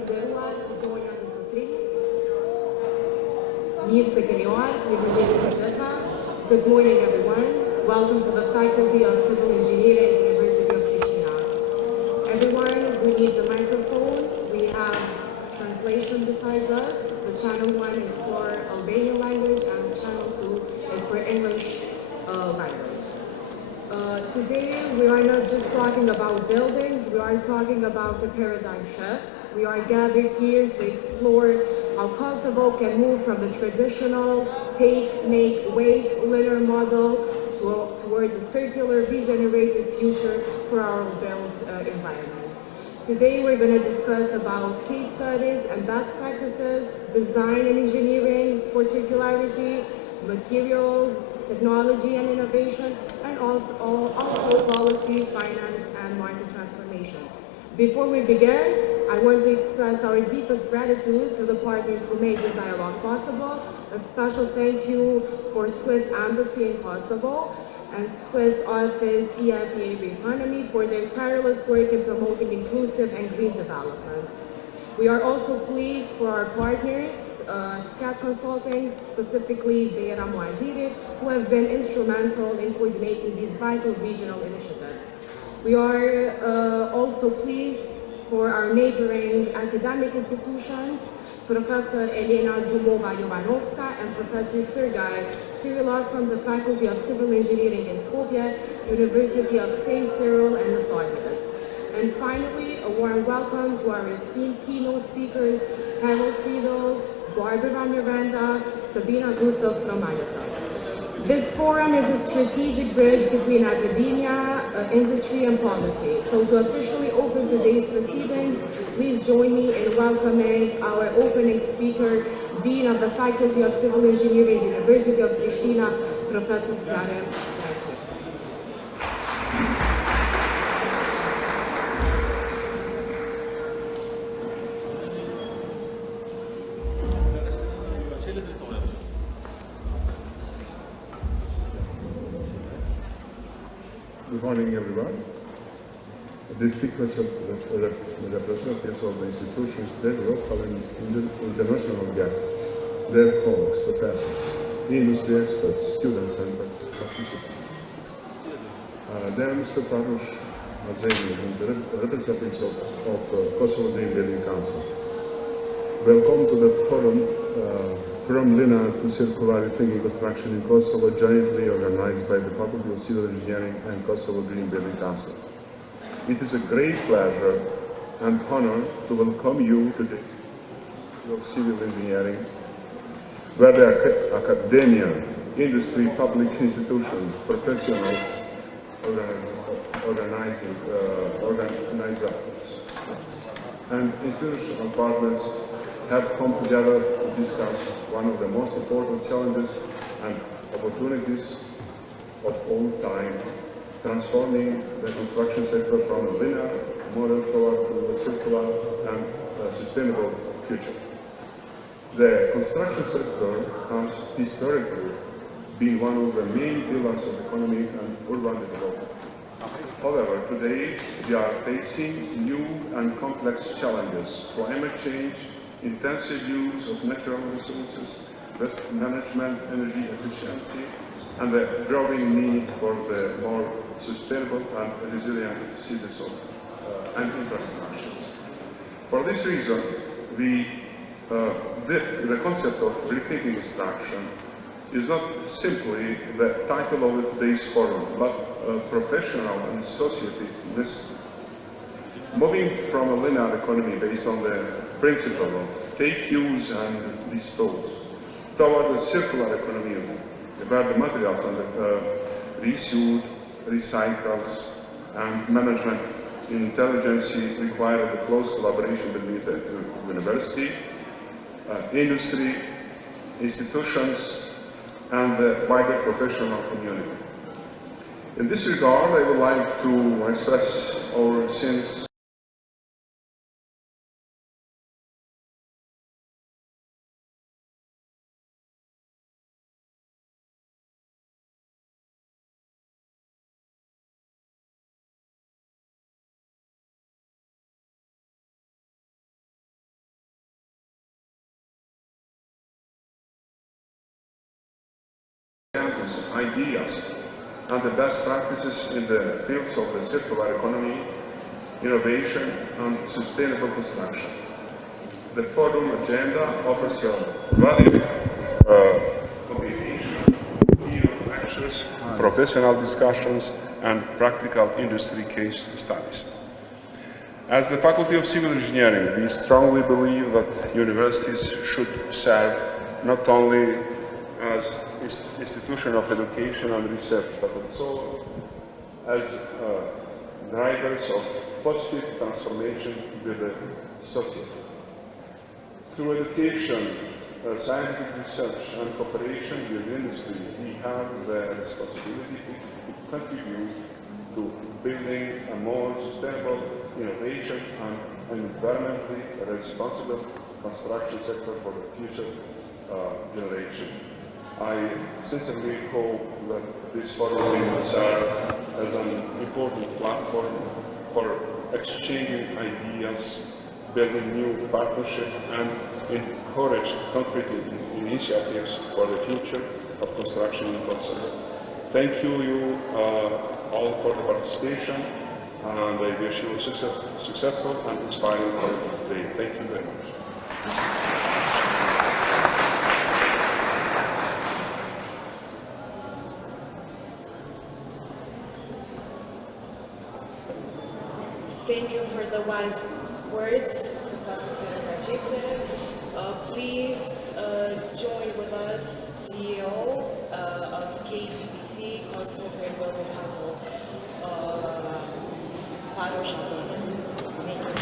të nderuar, zonja dhe zotrinj, mirë se keni ardhur, Good morning, everyone. Welcome to the Faculty of Civil Engineering, University of Pristina. Everyone who needs a microphone, we have translation besides us. The channel 1 is for Albanian language and channel 2 is for English language. Today, we are not just talking about buildings, we are talking about a paradigm shift. We are gathered here to explore how Kosovo can move from the traditional take, make, waste linear model toward the circular, regenerative future for our built environment. Today, we're going to discuss about case studies and best practices, design and engineering for circularity, materials, technology and innovation, and also policy, finance, and market transformation. Before we begin, I want to express our deepest gratitude to the partners who made this dialogue possible. A special thank you for Swiss Embassy in Kosovo and Swiss Office EFA Rimendimi for their tireless work in promoting inclusive and green development. We are also pleased for our partners, SCAT Consulting, specifically Vera Muajiri, who have been instrumental in coordinating these vital regional initiatives. We are also pleased for our neighboring academic institutions, Professor Elena Dumova-Jovanovska and Professor Sergei Cyrilov from the Faculty of Civil Engineering in Skopje, University of St. Cyril and Methodius. And finally, a warm welcome to our esteemed keynote speakers, Harold Friedel, Barbara Van Miranda, Sabina Gustav from Malta. This forum is a strategic bridge between academia, industry, and policy. So to officially open today's proceedings, please join me in welcoming our opening speaker, Dean of the Faculty of Civil Engineering, University of Pristina, Professor Karen. Good morning, everyone. Distinguished representatives of the institutions developing international guests, their colleagues, professors, industry experts, students, and participants. Dear Mr. Parush Mazeni and the representatives of Kosovo Green Building Council, welcome to the forum from Lineare to Circular Thinking Construction in Kosovo, jointly organized by the Faculty of Civil Engineering and Kosovo Green Building Council. It is a great pleasure and honor to welcome you to the Faculty of Civil Engineering, where the academia, industry, public institutions, professionals, organizers, and institutional partners have come together to discuss one of the most important challenges and opportunities of all time, transforming the construction sector from a linear model toward to a circular and sustainable future. The construction sector has historically been one of the main pillars of economic and urban development. However, today we are facing new and complex challenges: climate change, intensive use of natural resources, waste management, energy efficiency, and the growing need for the more sustainable and resilient cities and infrastructures. For this reason, the concept of rethinking construction is not simply the title of today's forum, but a professional and society necessity. Moving from a linear economy based on the principle of take, use, and dispose toward a circular economy where the materials are reused, recycled, and management intelligence require the close collaboration between the university, industry, institutions, and the wider professional community. In this regard, I would like to express our sincere ideas and the best practices in the fields of the circular economy, innovation, and sustainable construction. The Forum agenda offers a valuable combination of field lectures, professional discussions, and practical industry case studies. As the Faculty of Civil Engineering, we strongly believe that universities should serve not only as institution of education and research, but also as drivers of positive transformation with the society. Through education, scientific research, and cooperation with industry, we have the responsibility to contribute to building a more sustainable, innovation, and environmentally responsible construction sector for the future generation. I sincerely hope that this forum will serve as an important platform for exchanging ideas, building new partnerships, and encourage concrete initiatives for the future of construction in Kosovo. Thank you all for the participation, and I wish you a successful and inspiring day. Thank you very much. Thank you for the wise words, Professor Ndërtimit. Please join with us, CEO of KGBC, Kosovo Building Council, Father Shazan. Thank you.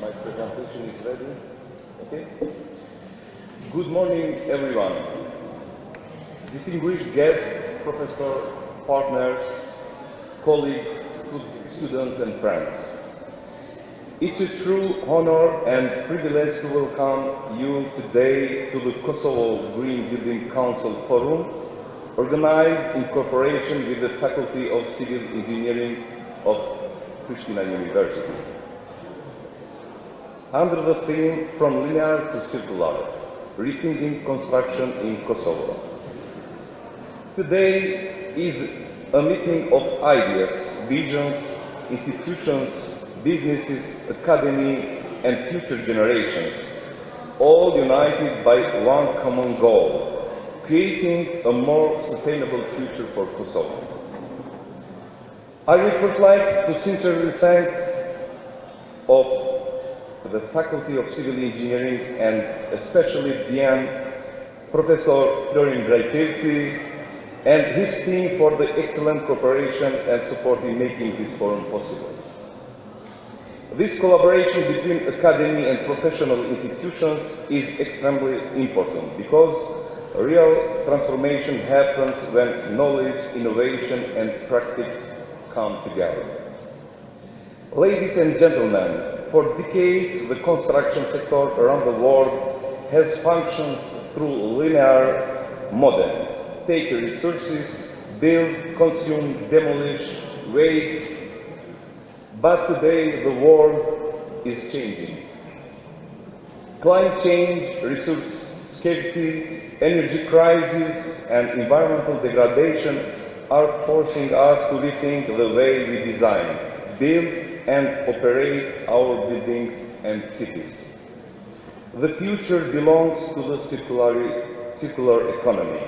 My presentation is ready. Okay. Good morning, everyone. Distinguished guests, professor, partners, colleagues, students, and friends. It's a true honor and privilege to welcome you today to the Kosovo Green Building Council Forum, organized in cooperation with the Faculty of Civil Engineering of Pristina University. Under the theme From Linear to Circular, Rethinking Construction in Kosovo. Today is a meeting of ideas, visions, institutions, businesses, academy, and future generations, all united by one common goal, creating a more sustainable future for Kosovo. I would first like to sincerely thank the Faculty of Civil Engineering and especially Dean Professor Florin Drajčevci and his team for the excellent cooperation and support in making this forum possible. This collaboration between academy and professional institutions is extremely important because real transformation happens when knowledge, innovation, and practice come together. Ladies and gentlemen, for decades, the construction sector around the world has functioned through linear model. Take resources, build, consume, demolish, waste. But today, the world is changing. Climate change, resource scarcity, energy crisis, and environmental degradation are forcing us to rethink the way we design, build, and operate our buildings and cities. The future belongs to the circular economy,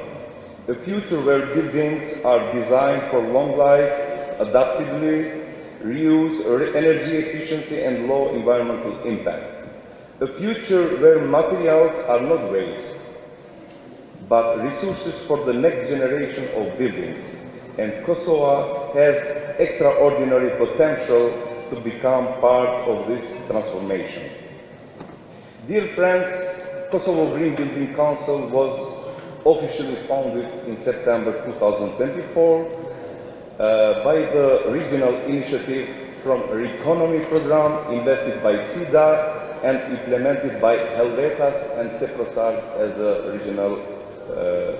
a future where buildings are designed for long life, adaptability, reuse, energy efficiency, and low environmental impact. A future where materials are not waste, but resources for the next generation of buildings. And Kosovo has extraordinary potential to become part of this transformation. Dear friends, Kosovo Green Building Council was officially founded in September 2024 by the regional initiative from a Reconomy program invested by SIDA and implemented by Helvetas and Teprosar as a regional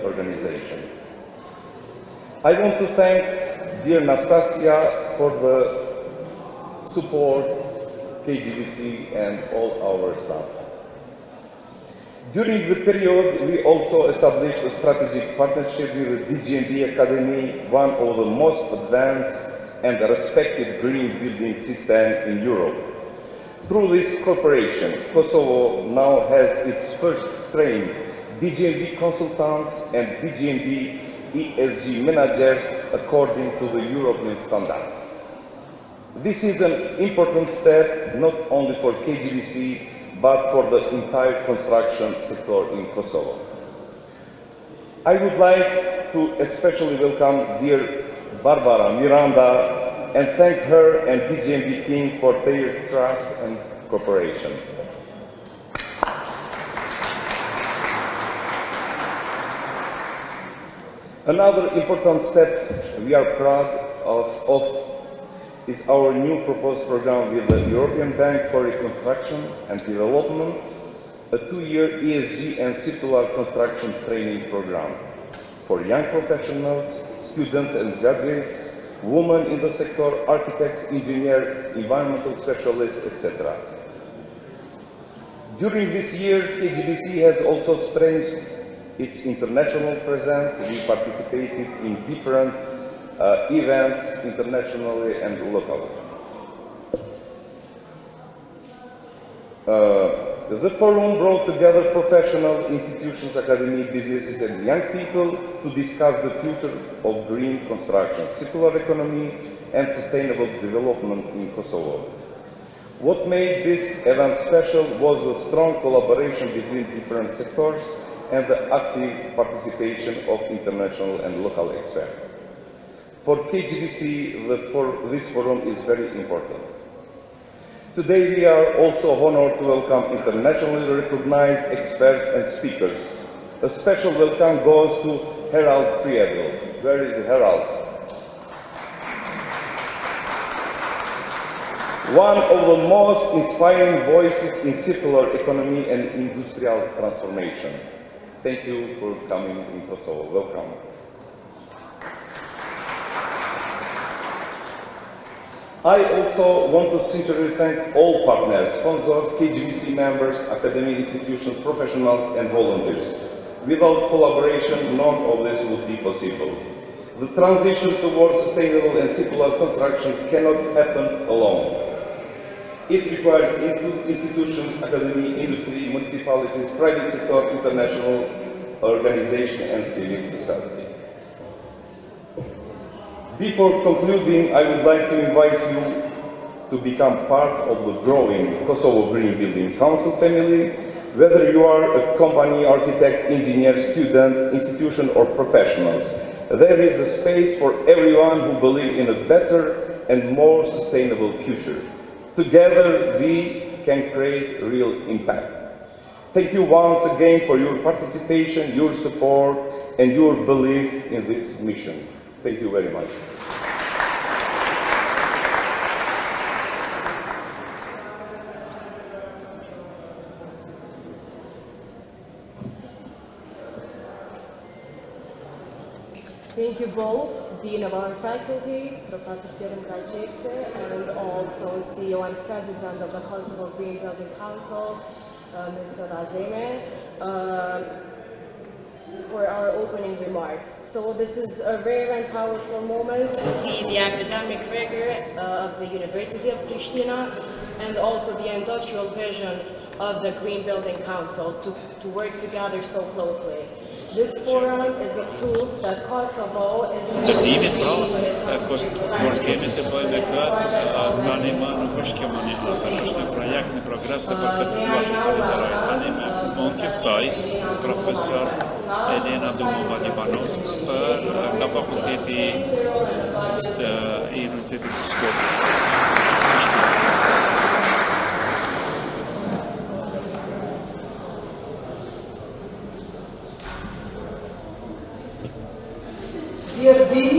organization. I want to thank dear Nastasia for the support, KGBC and all our staff. During the period, we also established a strategic partnership with the DGMB Academy, one of the most advanced and respected green building systems in Europe. Through this cooperation, Kosovo now has its first trained DGMB consultants and DGMB ESG managers according to the European standards. This is an important step not only for KGBC but for the entire construction sector in Kosovo. I would like to especially welcome dear Barbara Miranda and thank her and DGMB team for their trust and cooperation. Another important step we are proud of is our new proposed program with the European Bank for Reconstruction and Development, a 2-year ESG and circular construction training program for young professionals, students and graduates, women in the sector, architects, engineers, environmental specialists, etc. During this year, KGBC has also strengthened its international presence. We participated in different events internationally and locally. The forum brought together professional institutions, academy, businesses and young people to discuss the future of green construction, circular economy and sustainable development in Kosovo. What made this event special was the strong collaboration between different sectors and the active participation of international and local experts. For KGBC, this forum is very important. Today we are also honored to welcome internationally recognized experts and speakers. A special welcome goes to Harald Friedel. Where is Harald? One of the most inspiring voices in circular economy and industrial transformation. Thank you for coming in Kosovo. Welcome. I also want to sincerely thank all partners, sponsors, KGBC members, academic institutions, professionals and volunteers. Without collaboration, none of this would be possible. The transition towards sustainable and circular construction cannot happen alone. It requires institutions, academy, industry, municipalities, private sector, international organizations and civil society. Before concluding, I would like to invite you to become part of the growing Kosovo Green Building Council family, whether you are a company, architect, engineer, student, institution or professionals. There is a space for everyone who believes in a better and more sustainable future. Together, we can create real impact. Thank you once again for your participation, your support, and your belief in this mission. Thank you very much. Thank you both, Dean of our faculty, Professor Rimendimi, and also CEO and President of the Kosovo Green Building Council, Mr. Lajme, for our opening remarks. So this is a rare and powerful moment To see the academic rigor of the University of Pristina and also the industrial vision of the Green Building Council to work together so closely. This forum is a proof that Kosovo is Ndërtimit kur kemi të bëjmë me këtë, tani më nuk është kjo më një hapër, është në projekt, në progres të për këtë duar të falenderoj. Tani më kjuftoj profesor Elena Dumova Libanovsk nga fakulteti i Universitetit të Skopjes. Dear Dean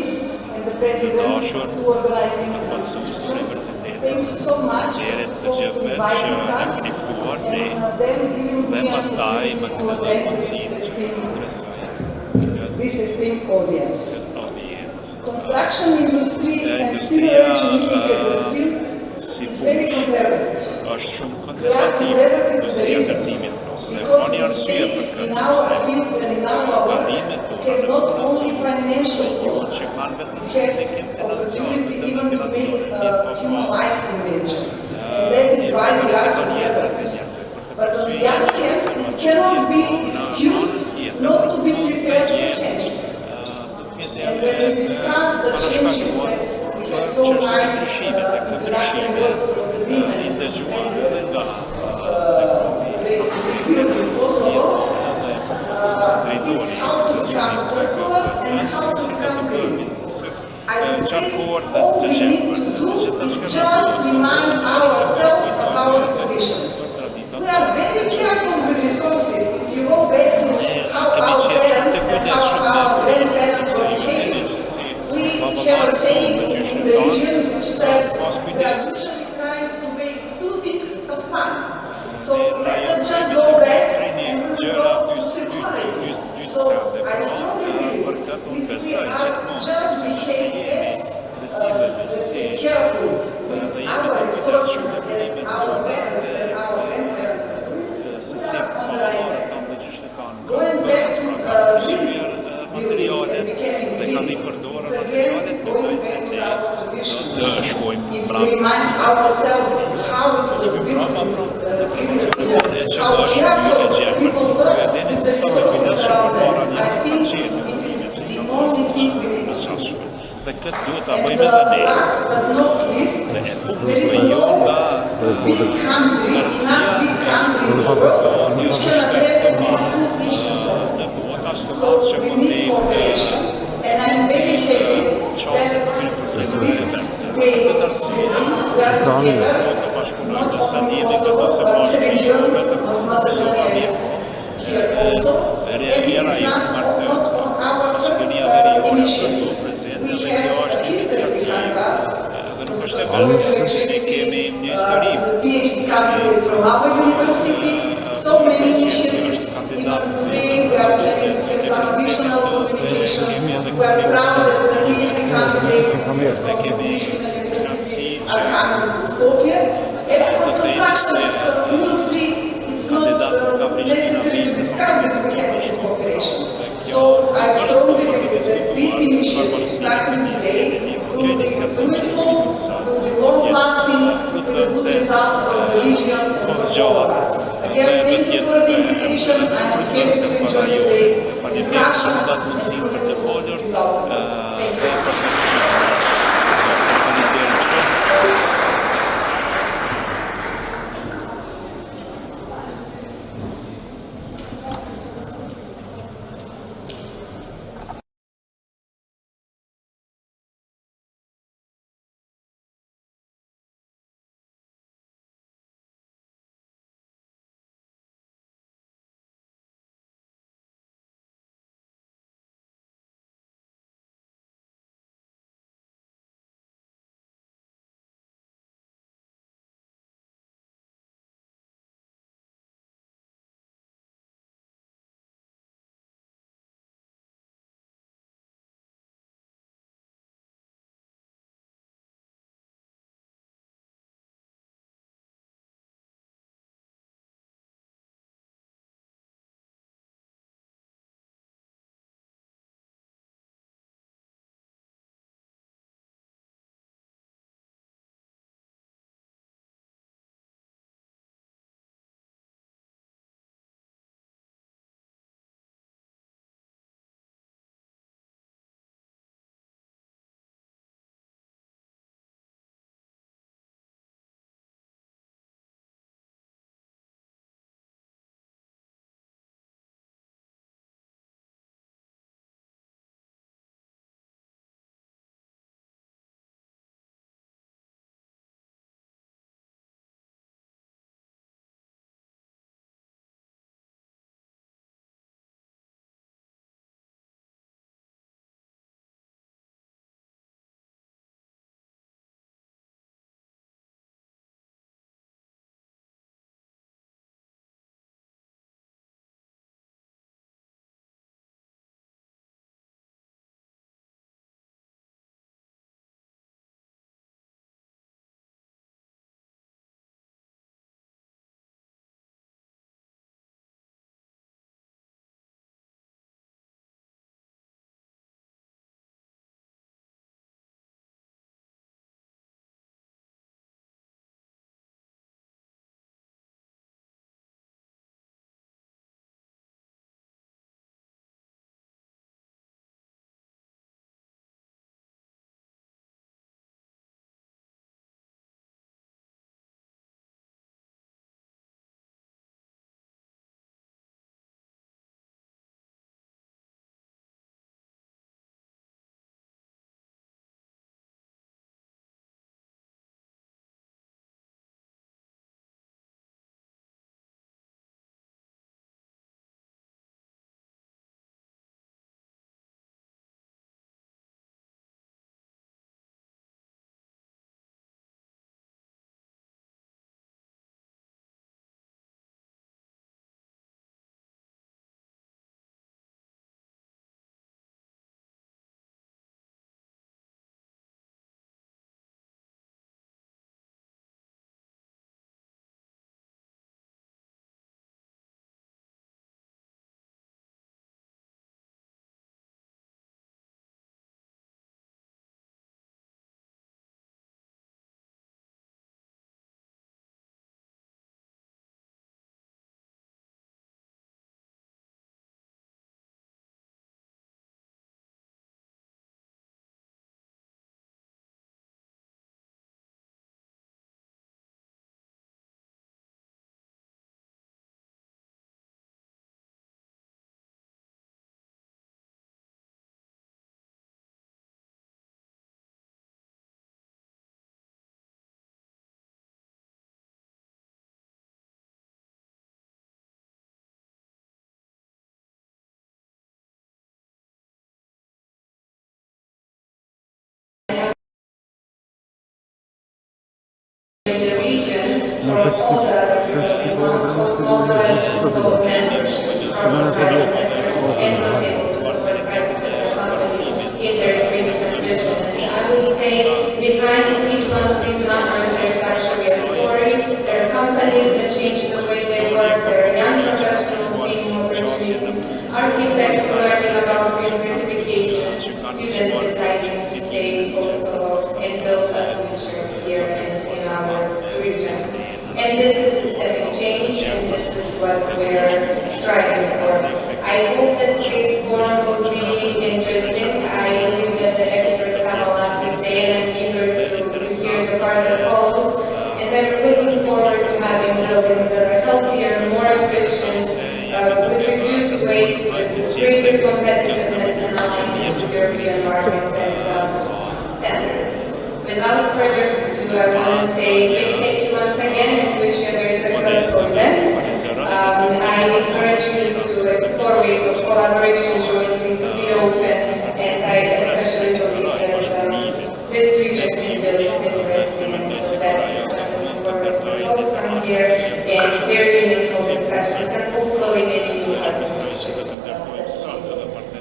and the President, to organizing this Universitetit. thank you so much Njerit të for gjithëve që inviting në us këniftuar ne and then giving dhe me an pastaj më opportunity to kënë dhe address mundësin që të adresoj this esteemed audience. këtë audient. Construction industry and civil engineering as a field si is very fush conservative. është shumë We are konservative, conservative for a industria e reason. ndërtimit. Dhe ka Because një arsye për mistakes këtë, in our sepse field and in our work kalimet tona have në not punën only tonë financial jo costs, që kanë vetëm have ndikim financiar, opportunity vetëm even to financiare, make mirë po human ka lives in danger. And that is why we are rrezikon jetrat conservative. e njerëzve. Për këtë But on arsye the other hand, it cannot be excuse not to be prepared for changes. And when we discuss the changes that we have so nice drafting words of agreement rebuilding Kosovo, is how to become circular and how to become green. I would say all we need to do is just remind ourselves of our traditions. We are very careful with resources. If you go back to how our parents and how our grandparents were behaving, we have a saying in the region which says we are usually trying to make two things of one. So let us just go back and we will go to circularity. So I strongly believe if we are just behave careful with our resources and our parents and our grandparents were doing, we are on the right track. Going back to materialet dhe kanë i përdorur materialet me dojse ne do të shkojmë If we brapa. remind ourselves how it was built in the previous years, how careful people were with the resources around them, I think it is the only thing we need to do. Dhe këtë duhet ta And bëjmë edhe ne. last but not least, Dhe e fundit there is dhe jo no nga big country, enough big country in the world which can address these two issues. në botë ashtu So që we mund need cooperation, and I'm very happy qasë të that kënë in për this day këtë arsye, we are together, të bashkunojmë not dhe sa only njemi këtë Kosovo, se but the bashkë region vetëm of Kosova Macedonia mirë is po, here also, and it Rimendimi is not martër, on our first Macedonia veriore është initiative. këtu prezente We dhe kjo have është a history iniciativë behind us. dhe nuk është e vetëm, sepse ne kemi një histori. The PhD candidate from our university, so many initiatives, even today we are planning to have some additional communication. We are proud that the PhD candidates from Pristina University are coming to Skopje. As for construction industry, it's not necessary to discuss that we have a cooperation. So I strongly believe that this initiative starting today will be fruitful, will be long-lasting, with good results for the region and for all of us. Again, thank you for the invitation. I am happy to enjoy today's discussions and to look forward to the results. Thank you. brought all the other European councils, mobilized also memberships from entire sector, and was able to support private sector companies in their green transition. And I would say behind each one of these numbers there is actually a story. There are companies that change the way they work, there are young professionals gaining opportunities, architects learning about green certification, students deciding to stay in Kosovo and build a future here in our region. And this is systemic change, and this is what we're striving for. I hope that today's forum will be interesting. I believe that the experts have a lot to say, and I'm eager to hear the further calls. And I'm looking forward to having buildings that are healthier, more efficient, with reduced waste, with greater competitiveness, and alignment to European markets and standards. Without further ado, I want to say big thank you once again and wish you a very successful event. I encourage you to explore ways of collaboration jointly, to be open, and I especially believe that this region can build democracy and better results from here and very meaningful discussions and hopefully many new partnerships.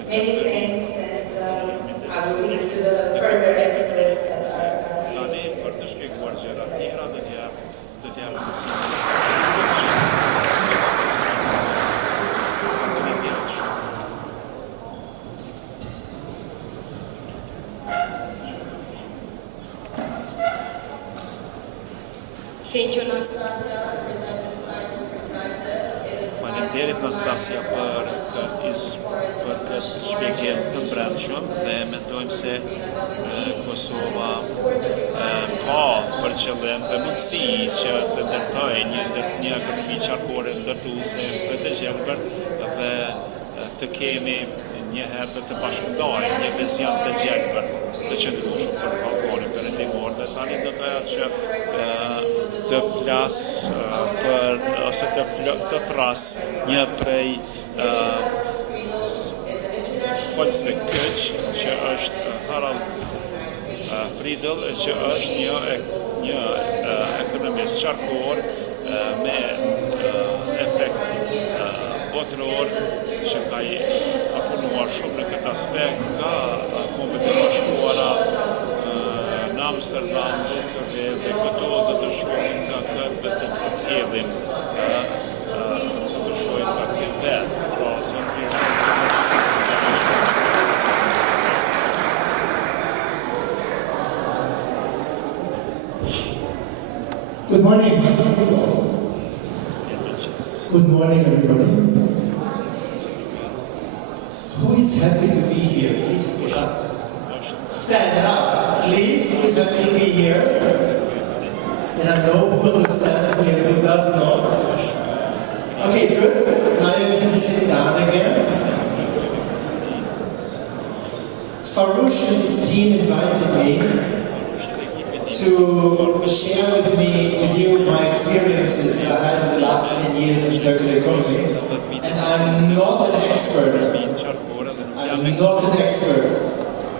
Many thanks, and I will leave to the further experts that Thank you, Nastasia, for that insightful perspective. Faleminderit Nastasia për këtë shpjegim të brendshëm dhe mendojmë se Kosova ka për qëllim dhe mundësi që të ndërtojë një ekonomi qarkore ndërtuese dhe të gjelbërt dhe të kemi njëherë dhe të bashkëndajmë një vizion të gjelbërt të qëndrueshëm për Ballkanin Perëndimor dhe tani do doja që të flas për ose të thras një prej folësve këç që është Harald Friedel, që është një ekonomist qarkor me efekt botëror që ka punuar shumë në këtë aspekt nga kombet e bashkuara në Amsterdam dhe Cërvel dhe këto do të shohim nga këtë të përcjellim do të shohim nga këtë vetë, pra Good morning. Good morning, everybody. Who is happy to be here? Please stand up. Stand up, please. Who is happy to be here? And I know who understands me and who does not. Okay, good. Now you can sit down again. Farouche and his team invited me to share with you my experiences that I had in the last 10 years in circular economy. And I'm not an expert. I'm not an expert.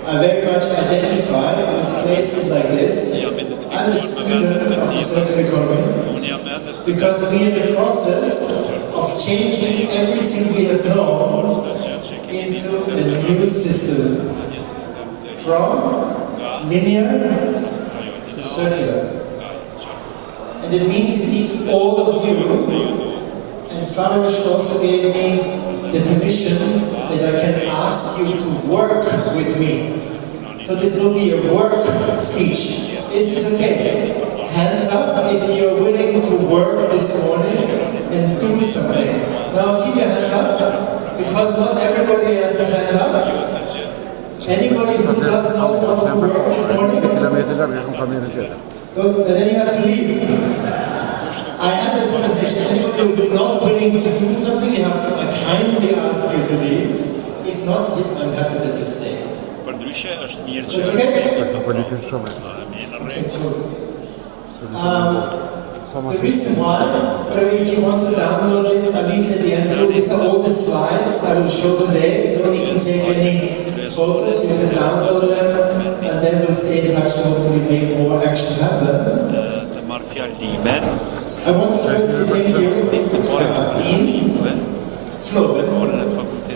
I very much identify with places like this. I'm a student of the circular economy because we are in the process of changing everything we have known into a new system from linear to circular. And it means it needs all of you. And Farouche also gave me the permission that I can ask you to work with me. So this will be a work speech. Is this okay? Hands up if you're willing to work this morning and do something. Now keep your hands up, because not everybody has his hand up. Anybody who does not want to work this morning, then you have to leave. I had that conversation. Anybody who is not willing to do something, you have to kindly ask you to leave. If not, I'm happy that you stay. Përndryshe është mirë që the reason why, if you want to download it, I leave it at the end. These are all the slides I will show today. You don't need to take any photos. You can download them, and then we'll stay in touch to hopefully make more action happen. të marrë fjalë Lime. I I want to firstly thank you, Dean Flo.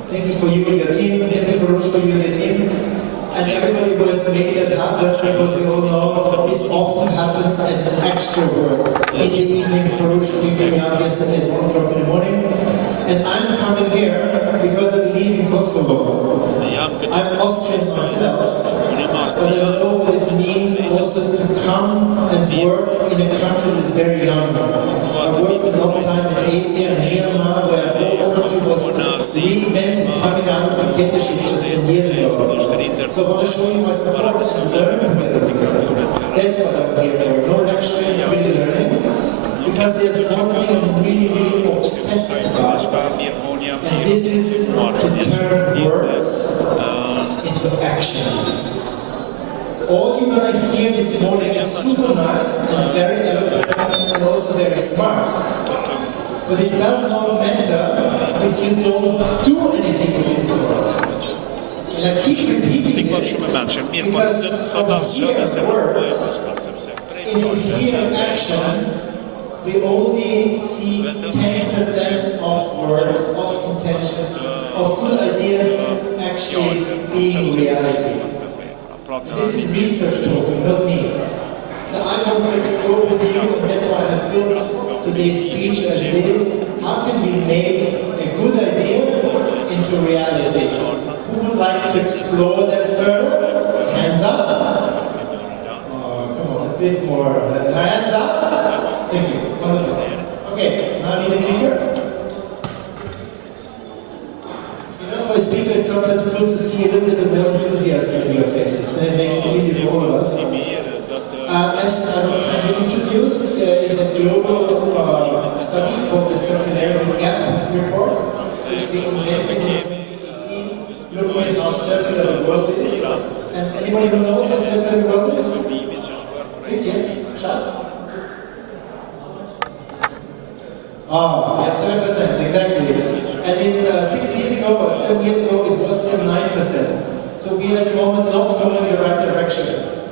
Thank you for you and your team. Thank you for Ruth for you and your team. And everybody who has made that happen, because we all know this often happens as an extra work. In the evenings, for Ruth came out yesterday at 1 o'clock in the morning. And I'm coming here because I believe in Kosovo. I'm Austrian myself, but I know what it means also to come and work in a country that is very young. I worked a long time in Asia and Myanmar, where the whole country was reinvented coming out of dictatorship just 10 years ago. So I want to show you my support and learn together. That's what I'm here for. No lecturing, really learning. Because there's one thing I'm really, really obsessed about. And this is to turn words into action. All you're going to hear this morning is super nice and very eloquent and also very smart. But it does not matter if you don't do anything with it tomorrow. And I keep repeating this because from here words into here action, we only see 10% of words, of intentions, of good ideas actually being reality. This is research talking, not me. So I want to explore with you, and that's why I built today's speech as it is. How can we make a good idea into reality? Who would like to explore that further? Hands up. Oh, come on, a bit more. Hands up. Thank you. Wonderful. Okay, now I need a clicker. You know, for a speaker, it's sometimes good to see a little bit more enthusiasm in your faces. Then it makes it easy for all of us. As I was kindly introduced, there is a global study called the Circularity Gap Report, which we invented in 2018, looking at how circular the world is. And anybody who knows how circular the world is? Please, yes, shout. Ah, yeah, 7%, exactly. And in 6 years ago, or 7 years ago, it was still 9%. So we are at the moment not going in the right direction.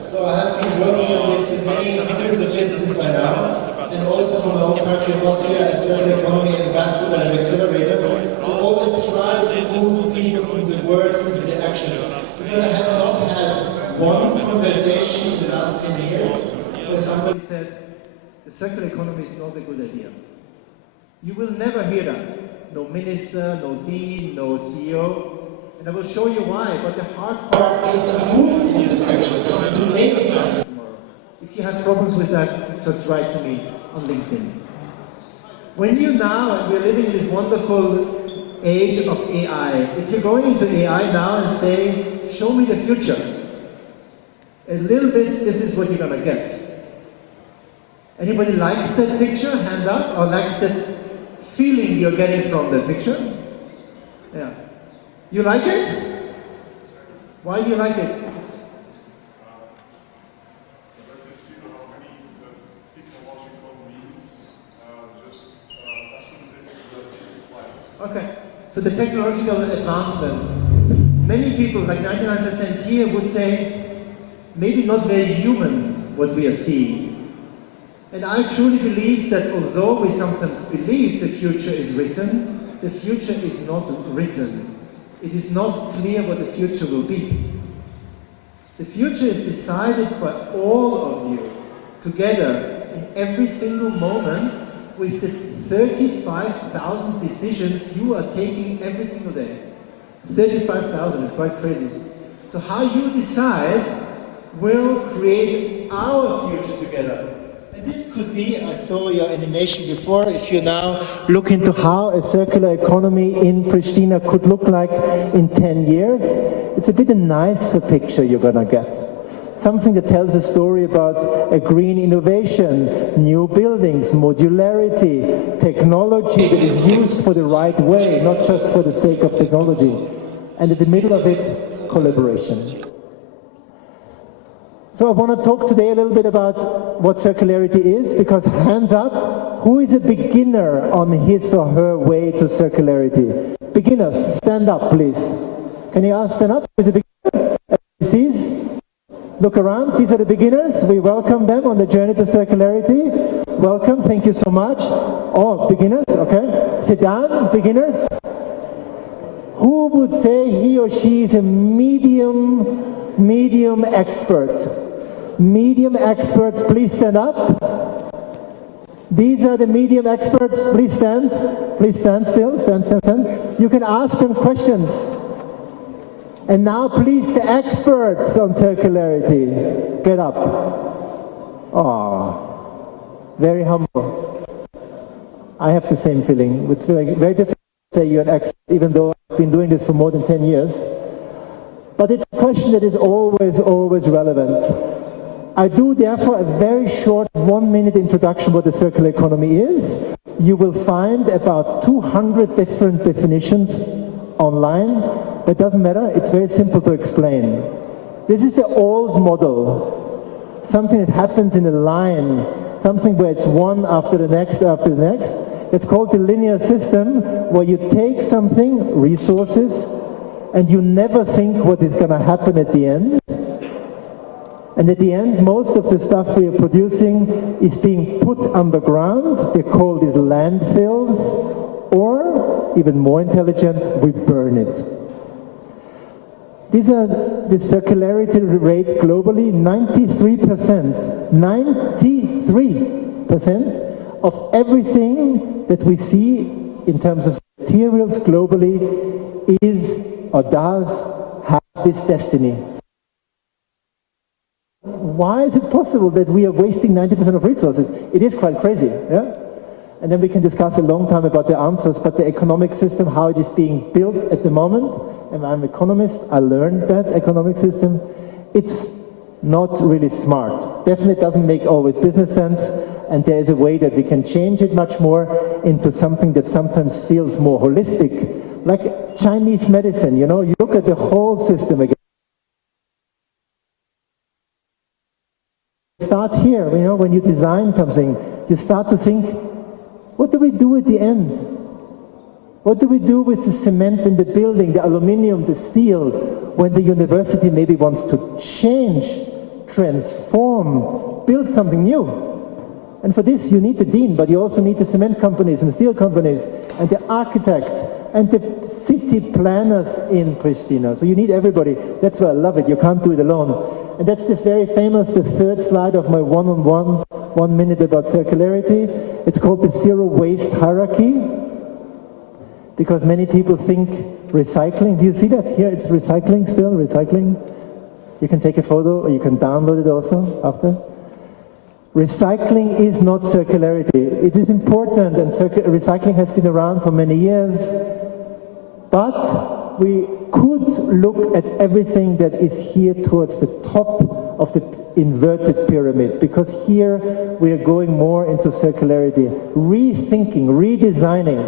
So I have been working on this with many hundreds of businesses by now, and also from my own country, Austria, as circular economy ambassador and accelerator, to always try to move people from the words into the action. Because I have not had one conversation in the last 10 years where somebody said, the circular economy is not a good idea. You will never hear that. No minister, no dean, no CEO. And I will show you why, but the hard part is to move in this direction, to make it happen tomorrow. If you have problems with that, just write to me on LinkedIn. When you now, and we're living in this wonderful age of AI, if you're going into AI now and say, show me the future, a little bit, this is what you're going to get. Anybody likes that picture? Hand up. Or likes that feeling you're getting from the picture? Yeah. You like it? Why do you like it? Okay, so the technological advancements. Many people, like 99% here, would say, maybe not very human what we are seeing. And I truly believe that although we sometimes believe the future is written, the future is not written. It is not clear what the future will be. The future is decided by all of you, together, in every single moment, with the 35,000 decisions you are taking every single day. 35,000 is quite crazy. So how you decide will create our future together. And this could be, I saw your animation before, if you now look into how a circular economy in Pristina could look like in 10 years, it's a bit a nicer picture you're gonna get. Something that tells a story about a green innovation, new buildings, modularity, technology that is used for the right way, not just for the sake of technology. And in the middle of it, collaboration. So I want to talk today a little bit about what circularity is, because hands up, who is a beginner on his or her way to circularity? Beginners, stand up please. Can you all stand up? Who is a beginner? Look around, these are the beginners. We welcome them on the journey to circularity. welcome, thank you so much. Oh, beginners, okay. Sit down, beginners. Who would say he or she is a medium expert? Medium experts, please stand up. These are the medium experts, please stand. Please stand still, stand. You can ask them questions. And now please the experts on circularity, get up. Oh, very humble. I have the same feeling. It's very difficult to say you're an expert, even though I've been doing this for more than 10 years. But it's a question that is always relevant. I do therefore a very short 1-minute introduction what the circular economy is. You will find about 200 different definitions online. That doesn't matter, it's very simple to explain. This is the old model. Something that happens in a line, something where it's one after the next after the next. It's called the linear system, where you take something, resources, and you never think what is going to happen at the end. And at the end, most of the stuff we are producing is being put underground. They're called these landfills, or, even more intelligent, we burn it. These are the circularity rate globally, 93% of everything that we see in terms of materials globally is or does have this destiny. Why is it possible that we are wasting 90% of resources? It is quite crazy, yeah? And then we can discuss a long time about the answers, but the economic system, how it is being built at the moment, and I'm an economist, I learned that economic system, it's not really smart. Definitely doesn't make always business sense, and there is a way that we can change it much more into something that sometimes feels more holistic, like Chinese medicine, you know, you look at the whole system again. Start here, you know, when you design something, you start to think, what do we do at the end? What do we do with the cement in the building, the aluminium, the steel, when the university maybe wants to change, transform, build something new? And for this you need the dean, but you also need the cement companies and the steel companies and the architects and the city planners in Pristina. So you need everybody. That's why I love it. You can't do it alone. And that's the very famous, the third slide of my one-on-one, 1 minute about circularity. It's called the zero waste hierarchy, because many people think recycling. Do you see that here? It's recycling still, recycling. You can take a photo or you can download it also after. Recycling is not circularity. It is important, and recycling has been around for many years, but we could look at everything that is here towards the top of the inverted pyramid, because here we are going more into circularity, rethinking, redesigning.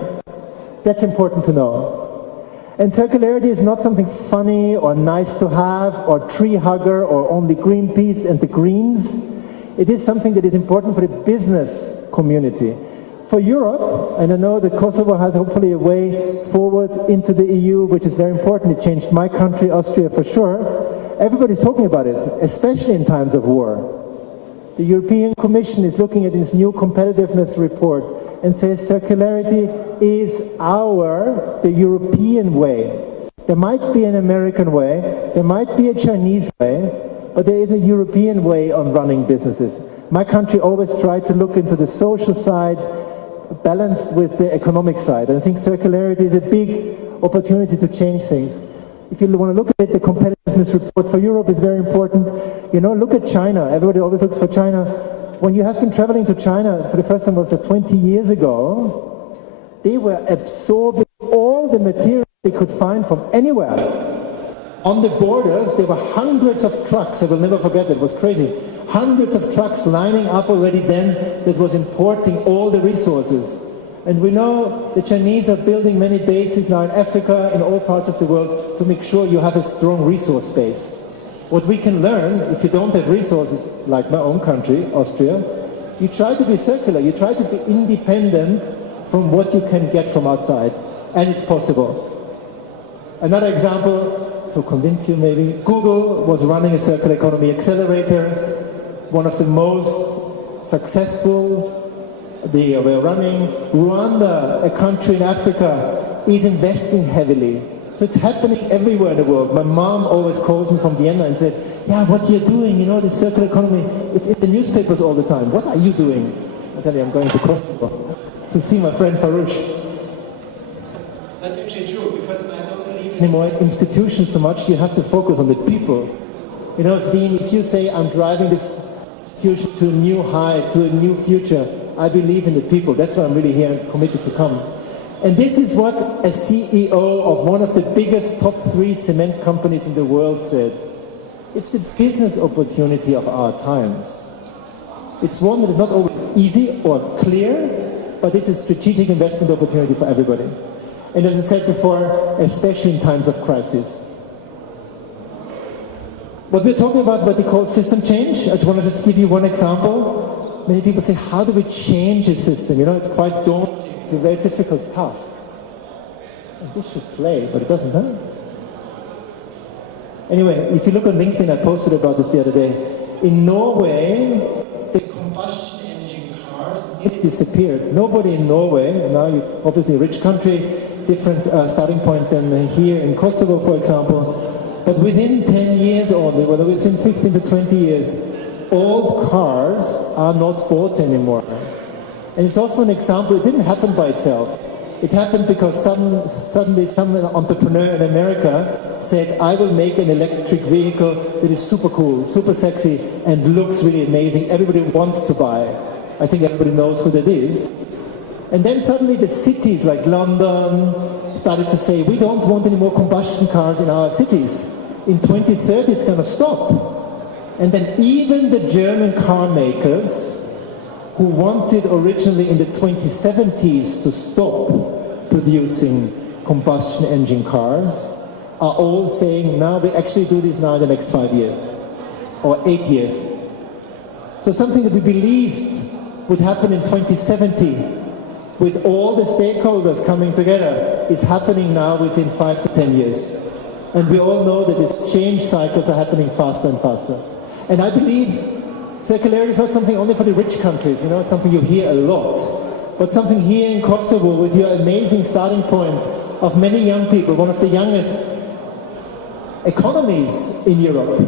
That's important to know. And circularity is not something funny or nice to have or tree hugger or only Greenpeace and the Greens. It is something that is important for the business community. For Europe, and I know that Kosovo has hopefully a way forward into the EU, which is very important. It changed my country, Austria, for sure. Everybody's talking about it, especially in times of war. The European Commission is looking at its new competitiveness report and says circularity is the European way. There might be an American way, there might be a Chinese way, but there is a European way on running businesses. My country always tried to look into the social side, balanced with the economic side. And I think circularity is a big opportunity to change things. If you want to look at it, the competitiveness report for Europe is very important. You know, look at China. Everybody always looks for China. When you have been traveling to China for the first time was 20 years ago, they were absorbing all the materials they could find from anywhere. On the borders, there were hundreds of trucks. I will never forget it. It was crazy. Hundreds of trucks lining up already then that was importing all the resources. And we know the Chinese are building many bases now in Africa, in all parts of the world, to make sure you have a strong resource base. What we can learn, if you don't have resources, like my own country, Austria, you try to be circular, you try to be independent from what you can get from outside, and it's possible. Another example, to convince you maybe, Google was running a circular economy accelerator, one of the most successful we're running. Rwanda, a country in Africa, is investing heavily. So it's happening everywhere in the world. My mom always calls me from Vienna and said, yeah, what you're doing, you know, the circular economy, it's in the newspapers all the time. What are you doing? I tell you, I'm going to Kosovo to see my friend Farouche. That's actually true, because I don't believe Anymore in institutions so much, you have to focus on the people. You know, if you say, I'm driving this institution to a new height, to a new future, I believe in the people. That's why I'm really here and committed to come. And this is what a CEO of one of the biggest top 3 cement companies in the world said. It's the business opportunity of our times. It's one that is not always easy or clear, but it's a strategic investment opportunity for everybody. And as I said before, especially in times of crisis. What we're talking about, what they call system change, I just want to just give you one example. Many people say, how do we change a system? You know, it's quite daunting. It's a very difficult task. And this should play, but it doesn't, huh? Anyway, if you look on LinkedIn, I posted about this the other day. In Norway, the combustion engine cars nearly disappeared. Nobody in Norway, now you're obviously a rich country, different starting point than here in Kosovo, for example. But within 10 years only, whether within 15 to 20 years, old cars are not bought anymore. And it's also an example, it didn't happen by itself. It happened because suddenly some entrepreneur in America said, I will make an electric vehicle that is super cool, super sexy, and looks really amazing. Everybody wants to buy. I think everybody knows who that is. And then suddenly the cities like London started to say, we don't want any more combustion cars in our cities. In 2030, it's going to stop. And then even the German car makers, who wanted originally in the 2070s to stop producing combustion engine cars, are all saying, now we actually do this now in the next 5 years, or 8 years. So something that we believed would happen in 2070, with all the stakeholders coming together, is happening now within 5 to 10 years. And we all know that these change cycles are happening faster and faster. And I believe circularity is not something only for the rich countries, you know, it's something you hear a lot. But something here in Kosovo, with your amazing starting point of many young people, one of the youngest economies in Europe,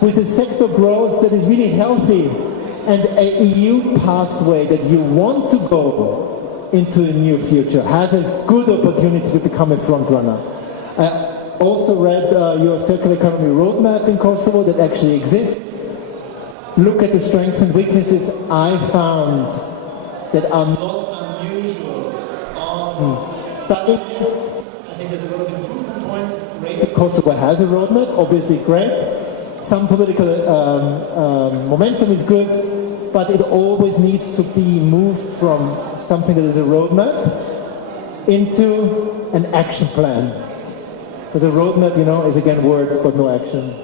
with a sector growth that is really healthy, and an EU pathway that you want to go into a new future, has a good opportunity to become a front runner. I also read your circular economy roadmap in Kosovo that actually exists. Look at the strengths and weaknesses I found that are not unusual on studying this. I think there's a lot of improvement points. It's great that Kosovo has a roadmap, obviously great. Some political momentum is good, but it always needs to be moved from something that is a roadmap into an action plan. Because a roadmap, you know, is again words but no action.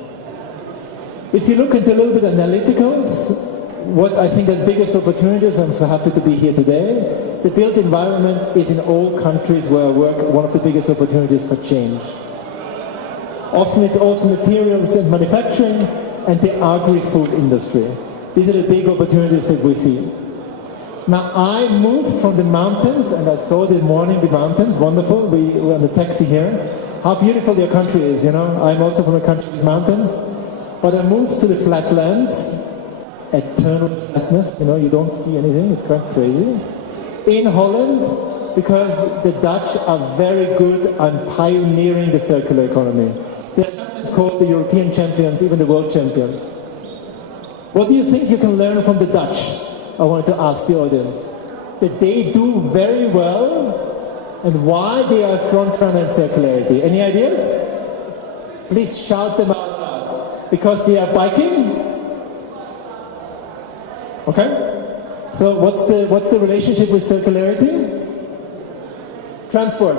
If you look at a little bit analyticals, what I think are the biggest opportunities, I'm so happy to be here today. The built environment is in all countries where I work one of the biggest opportunities for change. Often it's also materials and manufacturing and the agri-food industry. These are the big opportunities that we see. Now I moved from the mountains and I saw this morning the mountains, wonderful, we were on the taxi here. How beautiful your country is, you know. I'm also from a country with mountains. But I moved to the flatlands, eternal flatness, you know, you don't see anything, it's quite crazy. In Holland, because the Dutch are very good on pioneering the circular economy. They're sometimes called the European champions, even the world champions. What do you think you can learn from the Dutch? I wanted to ask the audience. That they do very well, and why they are front runner in circularity. Any ideas? Please shout them out loud. Because they are biking? Okay? So what's the relationship with circularity? Transport.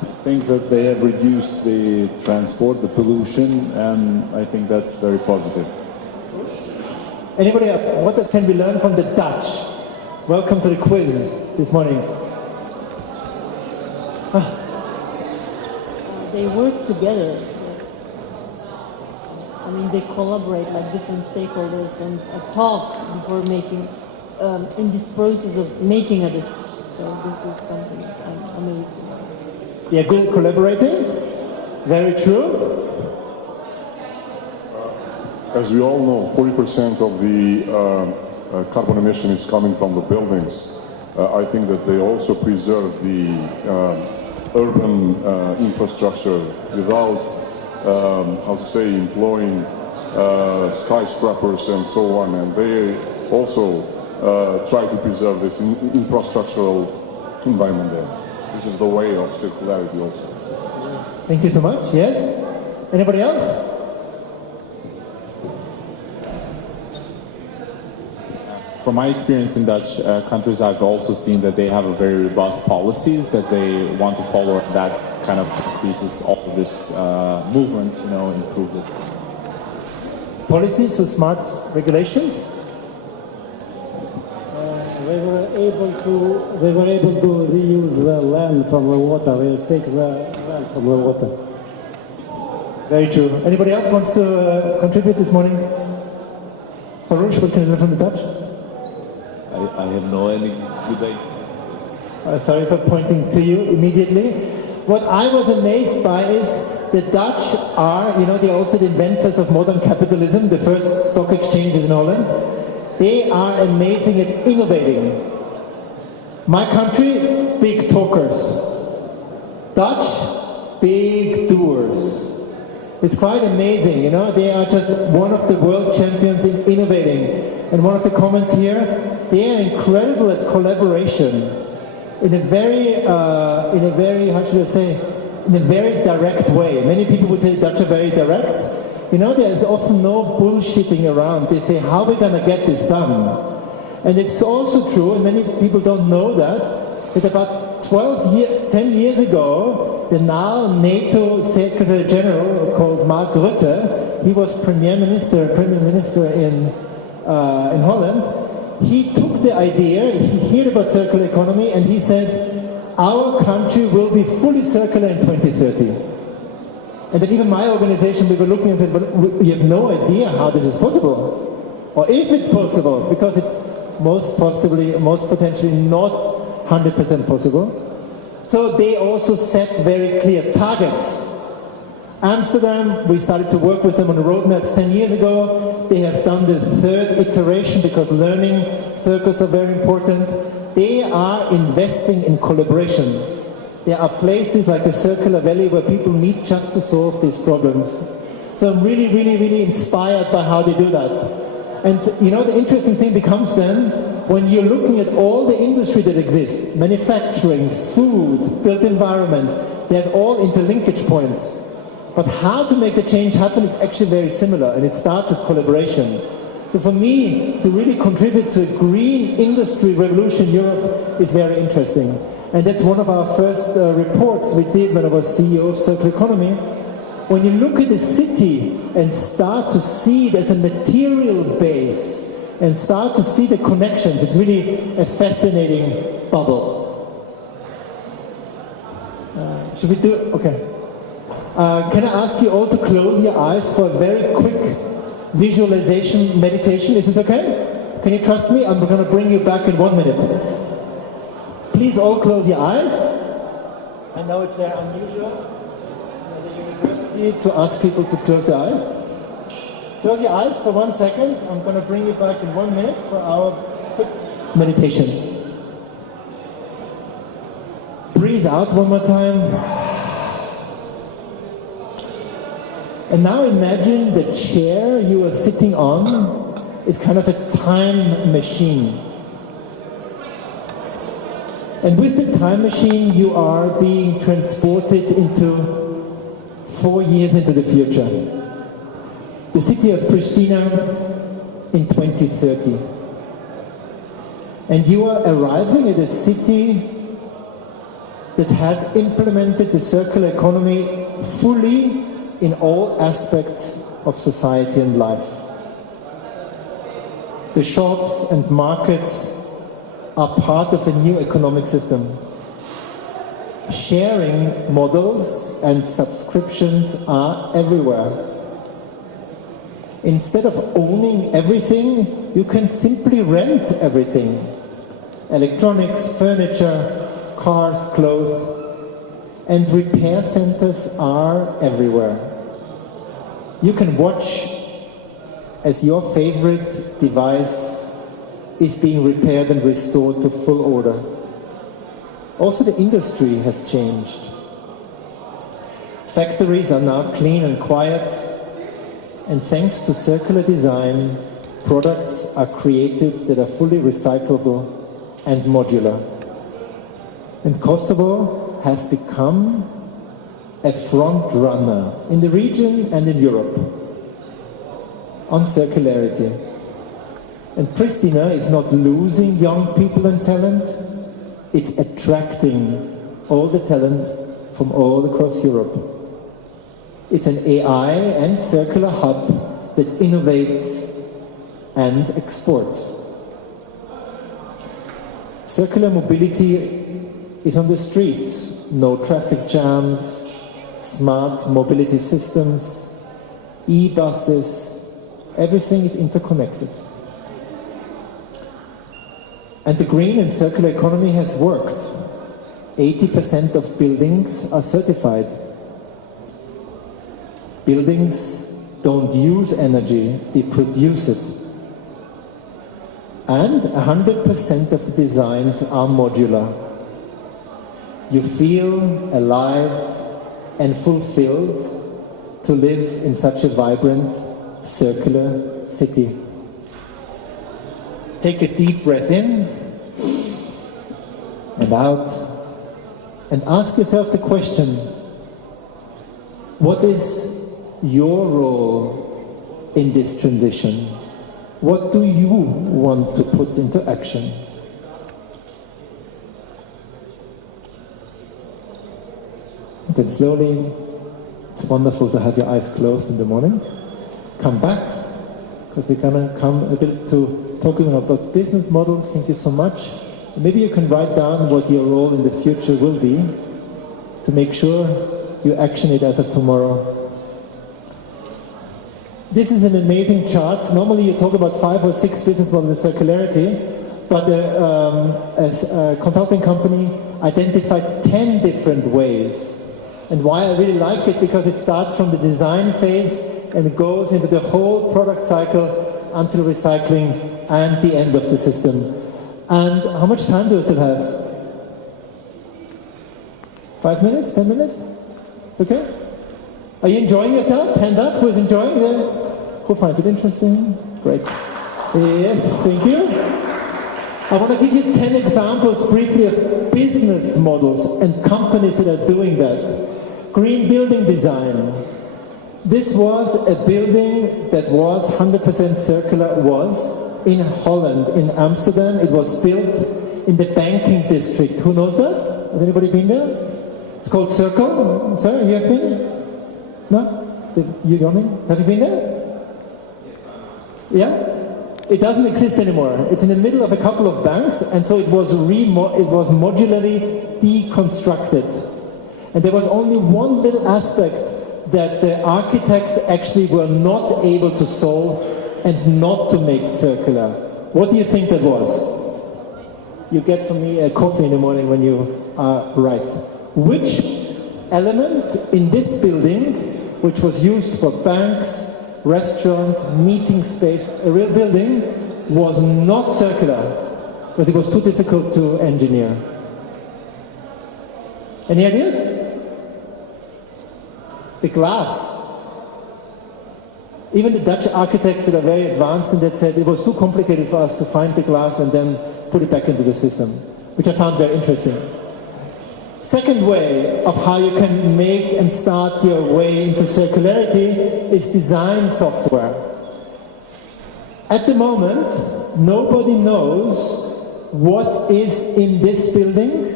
I think that they have reduced the transport, the pollution, and I think that's very positive. Anybody else? What can we learn from the Dutch? Welcome to the quiz this morning. they work together. I mean, they collaborate like different stakeholders and talk before making, in this process of making a decision. So this is something I'm amazed about. Yeah, good collaborating. Very true. As we all know, 40% of the carbon emission is coming from the buildings. I think that they also preserve the urban infrastructure without, how to say, employing skyscrapers and so on. And they also try to preserve this infrastructural environment there. This is the way of circularity also. Thank you so much. Yes? Anybody else? From my experience in Dutch countries, I've also seen that they have a very robust policies that they want to follow. That kind of increases all of this movement, improves it. Policies, so smart regulations? They were able to reuse the land from the water. They take the land from the water. Very true. Anybody else wants to contribute this morning? Farouche, what can you learn from the Dutch? I have no any good idea. Sorry for pointing to you immediately. What I was amazed by is the Dutch are, they're also the inventors of modern capitalism, the first stock exchanges in Holland. They are amazing at innovating. My country, big talkers. Dutch, big doers. It's quite amazing, they are just one of the world champions in innovating. And one of the comments here, they are incredible at collaboration in a very, how should I say, in a very direct way. Many people would say Dutch are very direct. There is often no bullshitting around. They say, how are we going to get this done? And it's also true, and many people don't know that about 10 years ago, the now NATO Secretary General called Mark Rutte, he was Prime Minister in Holland. He took the idea, he heard about circular economy, and he said, our country will be fully circular in 2030. And then even my organization, we were looking and said, but we have no idea how this is possible. Or if it's possible, because it's most potentially not 100% possible. So they also set very clear targets. Amsterdam, we started to work with them on the roadmaps 10 years ago. They have done the third iteration because learning circles are very important. They are investing in collaboration. There are places like the Circular Valley where people meet just to solve these problems. So I'm really, really, really inspired by how they do that. And the interesting thing becomes then, when you're looking at all the industry that exists, manufacturing, food, built environment, there's all interlinkage points. But how to make the change happen is actually very similar, and it starts with collaboration. So for me, to really contribute to a green industry revolution in Europe is very interesting. And that's one of our first reports we did when I was CEO of Circular Economy. When you look at the city and start to see it as a material base and start to see the connections, it's really a fascinating bubble. Should we do it? Okay. Can I ask you all to close your eyes for a very quick visualization meditation? Is this okay? Can you trust me? I'm going to bring you back in 1 minute. Please all close your eyes. I know it's very unusual at the university to ask people to close their eyes. Close your eyes for 1 second. I'm going to bring you back in 1 minute for our quick meditation. Breathe out one more time. And now imagine the chair you are sitting on is kind of a time machine. And with the time machine, you are being transported into 4 years into the future. The city of Pristina in 2030. And you are arriving at a city that has implemented the circular economy fully in all aspects of society and life. The shops and markets are part of a new economic system. Sharing models and subscriptions are everywhere. Instead of owning everything, you can simply rent everything. Electronics, furniture, cars, clothes, and repair centers are everywhere. You can watch as your favorite device is being repaired and restored to full order. Also, the industry has changed. Factories are now clean and quiet, and thanks to circular design, products are created that are fully recyclable and modular. And Kosovo has become a front runner in the region and in Europe on circularity. And Pristina is not losing young people and talent, it's attracting all the talent from all across Europe. It's an AI and circular hub that innovates and exports. Circular mobility is on the streets. No traffic jams, smart mobility systems, e-buses, everything is interconnected. And the green and circular economy has worked. 80% of buildings are certified. Buildings don't use energy, they produce it. And 100% of the designs are modular. You feel alive and fulfilled to live in such a vibrant, circular city. Take a deep breath in and out, and ask yourself the question, what is your role in this transition? What do you want to put into action? And then slowly, it's wonderful to have your eyes closed in the morning. Come back, because we're going to come a bit to talking about business models. Thank you so much. Maybe you can write down what your role in the future will be to make sure you action it as of tomorrow. This is an amazing chart. Normally you talk about 5 or 6 business models of circularity, but a consulting company identified 10 different ways. And why I really like it, because it starts from the design phase and it goes into the whole product cycle until recycling and the end of the system. And how much time do I still have? 5 minutes? 10 minutes? It's okay? Are you enjoying yourselves? Hand up, who's enjoying it? Who finds it interesting? Great. Yes, thank you. I want to give you 10 examples briefly of business models and companies that are doing that. Green building design. This was a building that was 100% circular, was in Holland, in Amsterdam. It was built in the banking district. Who knows that? Has anybody been there? It's called Circle. Sir, you have been? No? You're yawning? Have you been there? Yeah? It doesn't exist anymore. It's in the middle of a couple of banks, and so it was modularly deconstructed. And there was only one little aspect that the architects actually were not able to solve and not to make circular. What do you think that was? You get from me a coffee in the morning when you are right. Which element in this building, which was used for banks, restaurant, meeting space, a real building, was not circular because it was too difficult to engineer? Any ideas? The glass. Even the Dutch architects that are very advanced in that said it was too complicated for us to find the glass and then put it back into the system, which I found very interesting. Second way of how you can make and start your way into circularity is design software. At the moment, nobody knows what is in this building.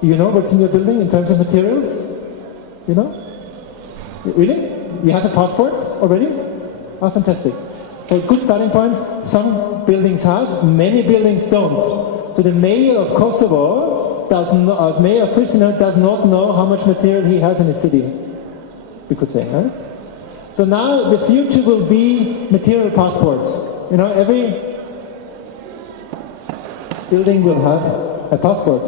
Do you know what's in your building in terms of materials? You know? Really? You have a passport already? Oh, fantastic. So good starting point. Some buildings have, many buildings don't. So the mayor of Kosovo mayor of Pristina does not know how much material he has in his city, we could say, right? So now the future will be material passports. You know, every building will have a passport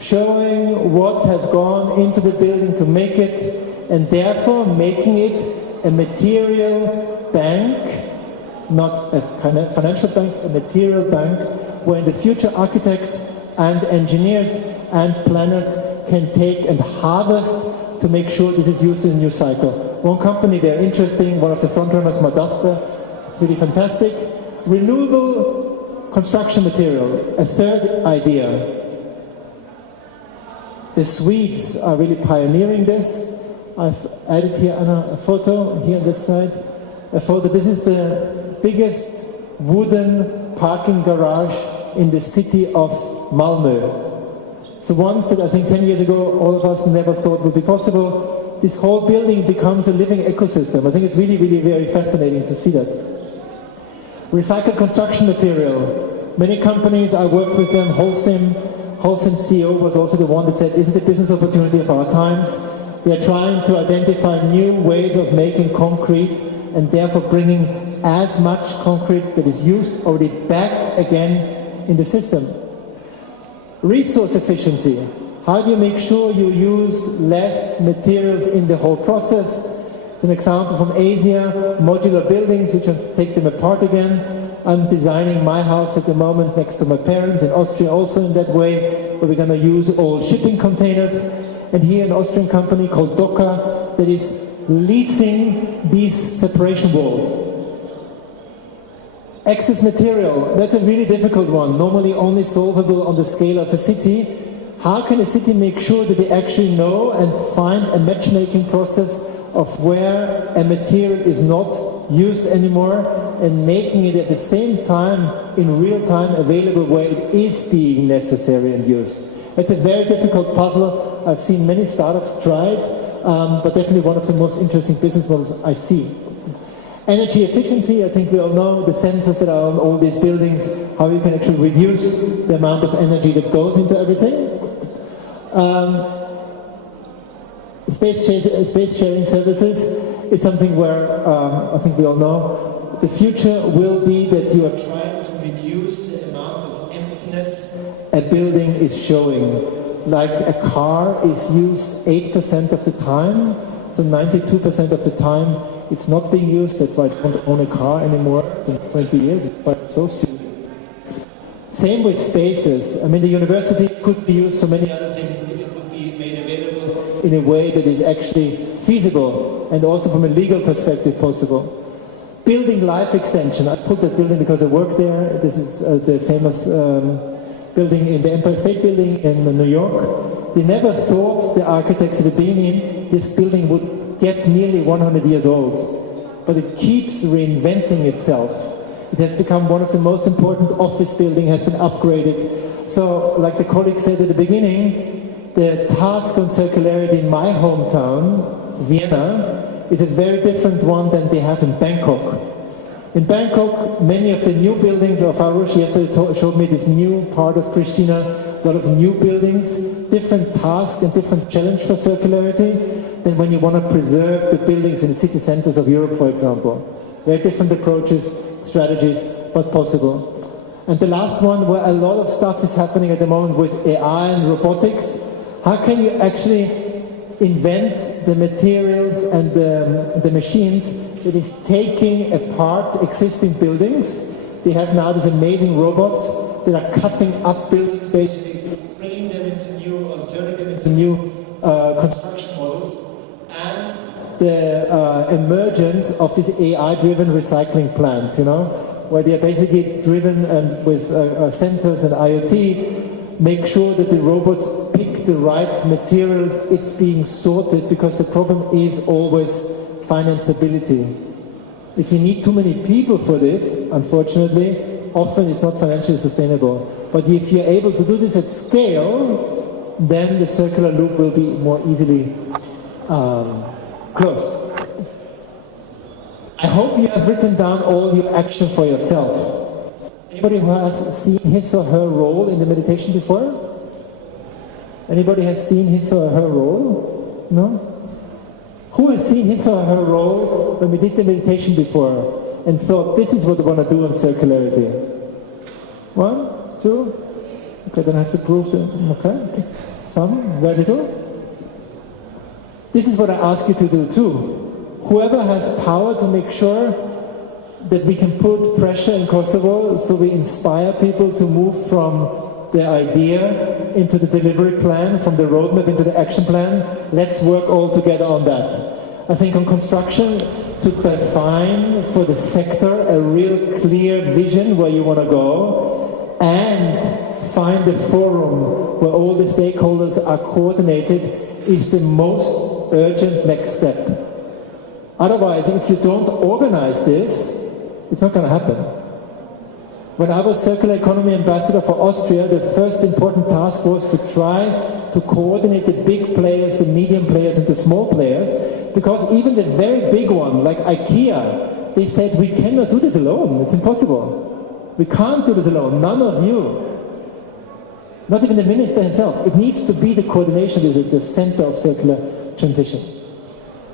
showing what has gone into the building to make it, and therefore making it a material bank, not a financial bank, a material bank, where in the future architects and engineers and planners can take and harvest to make sure this is used in a new cycle. One company, they're interesting, one of the frontrunners, Madasta, it's really fantastic. Renewable construction material, a third idea. The Swedes are really pioneering this. I've added here a photo, here on this side, a photo. This is the biggest wooden parking garage in the city of Malmö. So once that I think 10 years ago, all of us never thought would be possible, this whole building becomes a living ecosystem. I think it's really, really very fascinating to see that. Recycled construction material. Many companies, I worked with them, Holcim CEO was also the one that said, is it a business opportunity of our times? They are trying to identify new ways of making concrete and therefore bringing as much concrete that is used already back again in the system. Resource efficiency. How do you make sure you use less materials in the whole process? It's an example from Asia, modular buildings, which take them apart again. I'm designing my house at the moment next to my parents in Austria, also in that way, where we're going to use old shipping containers. And here an Austrian company called Doka that is leasing these separation walls. Excess material, that's a really difficult one, normally only solvable on the scale of a city. How can a city make sure that they actually know and find a matchmaking process of where a material is not used anymore and making it at the same time, in real time, available where it is being necessary and used? It's a very difficult puzzle. I've seen many startups try it, but definitely one of the most interesting business models I see. Energy efficiency, I think we all know the sensors that are on all these buildings, how you can actually reduce the amount of energy that goes into everything. Space sharing services is something where I think we all know the future will be that you are trying to reduce the amount of emptiness a building is showing. Like a car is used 8% of the time, so 92% of the time it's not being used. That's why I don't own a car anymore since 20 years. It's quite so stupid. Same with spaces. I mean, the university could be used for many other things if it would be made available in a way that is actually feasible and also from a legal perspective possible. Building life extension. I put that building because I work there. This is the famous building in the Empire State Building in New York. They never thought, the architects at the beginning, this building would get nearly 100 years old. But it keeps reinventing itself. It has become one of the most important office buildings, has been upgraded. So, like the colleague said at the beginning, the task on circularity in my hometown, Vienna, is a very different one than they have in Bangkok. In Bangkok, many of the new buildings of Farouche yesterday showed me this new part of Pristina, a lot of new buildings, different task and different challenge for circularity than when you want to preserve the buildings in the city centers of Europe, for example. Very different approaches, strategies, but possible. And the last one, where a lot of stuff is happening at the moment with AI and robotics, how can you actually invent the materials and the machines that is taking apart existing buildings? They have now these amazing robots that are cutting up buildings, basically bringing them into new, turning them into new construction models, and the emergence of these AI-driven recycling plants, you know, where they are basically driven and with sensors and IoT, make sure that the robots pick the right material, it's being sorted, because the problem is always financeability. If you need too many people for this, unfortunately, often it's not financially sustainable. But if you're able to do this at scale, then the circular loop will be more easily closed. I hope you have written down all your action for yourself. Anybody who has seen his or her role in the meditation before? Anybody has seen his or her role? No? Who has seen his or her role when we did the meditation before and thought, this is what we want to do on circularity? 1, 2? Okay, then I have to prove them. Okay. Some, very little. This is what I ask you to do too. Whoever has power to make sure that we can put pressure in Kosovo so we inspire people to move from the idea into the delivery plan, from the roadmap into the action plan. Let's work all together on that. I think on construction, to define for the sector a real clear vision where you want to go and find a forum where all the stakeholders are coordinated is the most urgent next step. Otherwise, if you don't organize this, it's not going to happen. When I was Circular Economy Ambassador for Austria, the first important task was to try to coordinate the big players, the medium players, and the small players, because even the very big one, like IKEA, they said, we cannot do this alone, it's impossible. We can't do this alone, none of you. Not even the minister himself. It needs to be the coordination, is at the center of circular transition.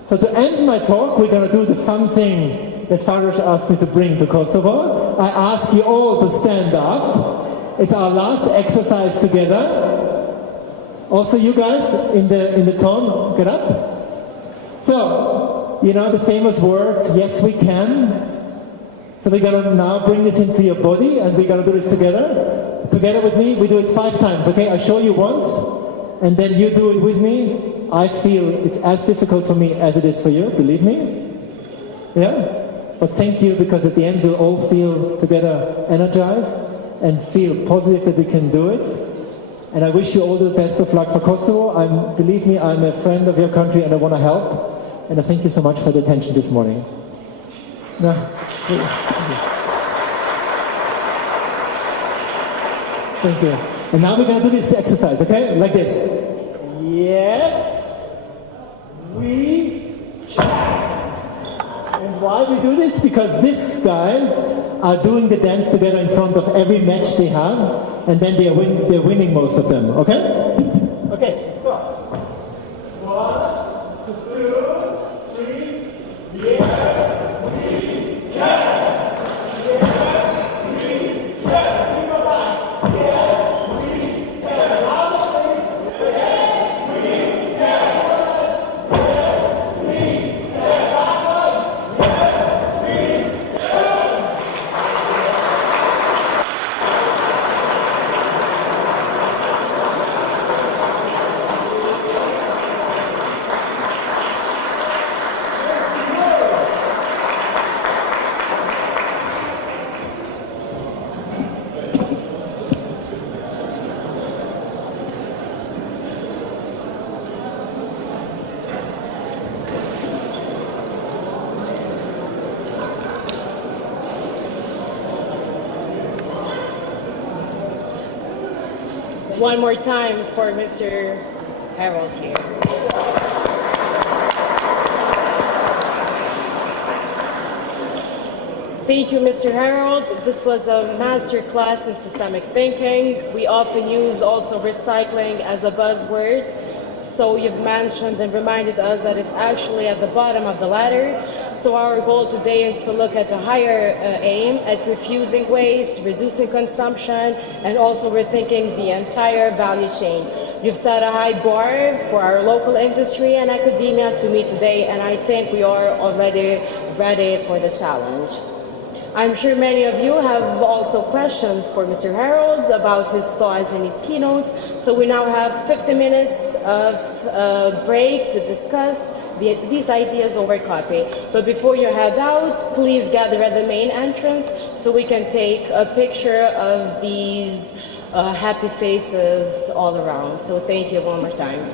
So to end my talk, we're going to do the fun thing that Farosh asked me to bring to Kosovo. I ask you all to stand up. It's our last exercise together. Also you guys in the tone, get up. So, you know the famous words, yes we can. So we're going to now bring this into your body and we're going to do this together. Together with me, we do it 5 times, okay? I show you once, and then you do it with me. I feel it's as difficult for me as it is for you, believe me. Yeah? But thank you, because at the end we'll all feel together energized and feel positive that we can do it. And I wish you all the best of luck for Kosovo. Believe me, I'm a friend of your country and I want to help. And I thank you so much for the attention this morning. No. Thank you. And now we're going to do this exercise, okay? Like this. Yes, we can. And why we do this? Because these guys are doing the dance together in front of every match they have, and then they're winning most of them, okay? Okay, let's go. 1, 2, 3, yes, we can. One more time for Mr. Harold here. Thank you, Mr. Harold. This was a master class in systemic thinking. We often use also recycling as a buzzword. So you've mentioned and reminded us that it's actually at the bottom of the ladder. So our goal today is to look at a higher aim at refusing waste, reducing consumption, and also rethinking the entire value chain. You've set a high bar for our local industry and academia to meet today, and I think we are already ready for the challenge. I'm sure many of you have also questions for Mr. Harold about his thoughts and his keynotes. So we now have 50 minutes of break to discuss these ideas over coffee. But before you head out, please gather at the main entrance so we can take a picture of these happy faces all around. So thank you one more time.